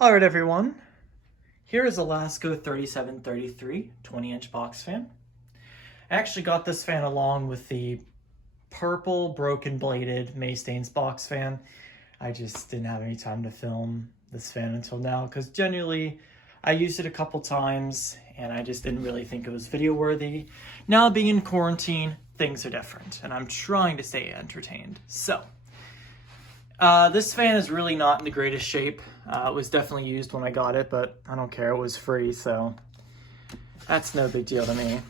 All right, everyone. Here is a Lasko 3733 20-inch box fan. I actually got this fan along with the purple broken bladed Maystains box fan. I just didn't have any time to film this fan until now because genuinely I used it a couple times and I just didn't really think it was video worthy. Now being in quarantine, things are different and I'm trying to stay entertained. So this fan is really not in the greatest shape. It was definitely used when I got it, but I don't care, it was free, so that's no big deal to me.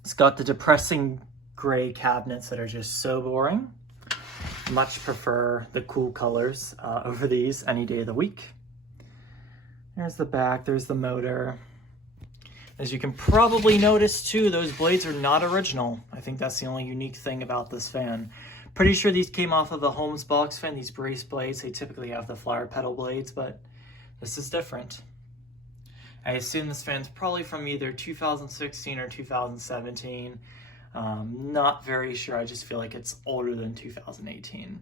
It's got the depressing gray cabinets that are just so boring. Much prefer the cool colors over these any day of the week. There's the back, there's the motor. As you can probably notice too, those blades are not original. I think that's the only unique thing about this fan. Pretty sure these came off of a Holmes box fan, these brace blades. They typically have the flower petal blades, but this is different. I assume this fan's probably from either 2016 or 2017. Not very sure, I just feel like it's older than 2018.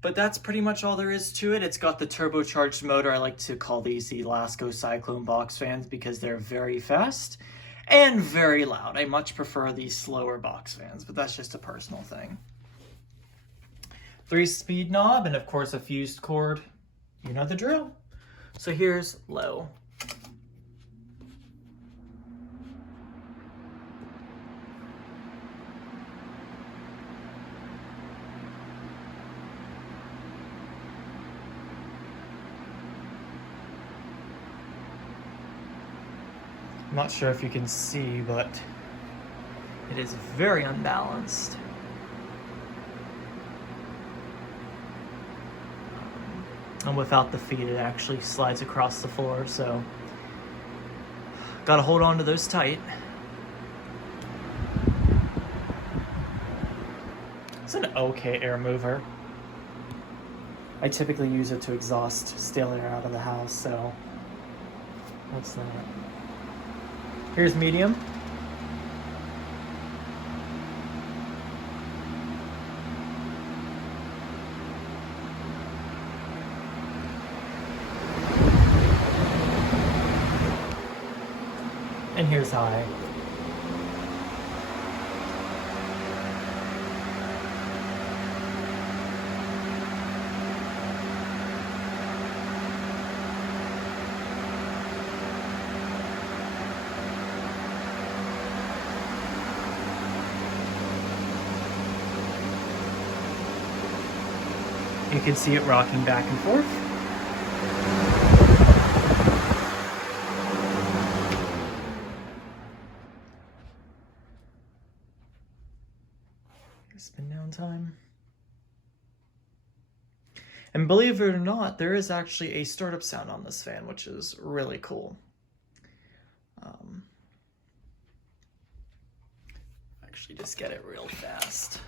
But that's pretty much all there is to it. It's got the turbocharged motor. I like to call these the Lasko Cyclone box fans because they're very fast and very loud. I much prefer these slower box fans, but that's just a personal thing. 3-speed knob and of course a fused cord. You know the drill. So here's low. I'm not sure if you can see, but it is very unbalanced. And without the feet, it actually slides across the floor, so gotta hold on to those tight. It's an okay air mover. I typically use it to exhaust stale air out of the house, so that's that. Here's medium. And here's high. You can see it rocking back and forth. Spin down time. And believe it or not, there is actually a startup sound on this fan, which is really cool. Actually, just get it real fast.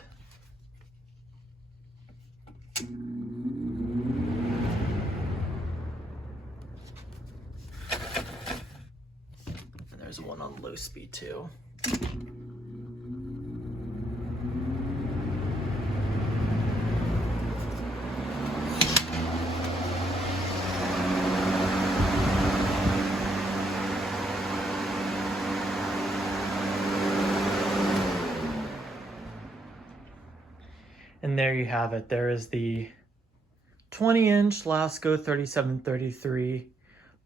And there's one on low speed too. And there you have it. There is the 20-inch Lasko 3733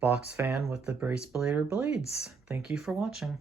box fan with the brace blader blades. Thank you for watching.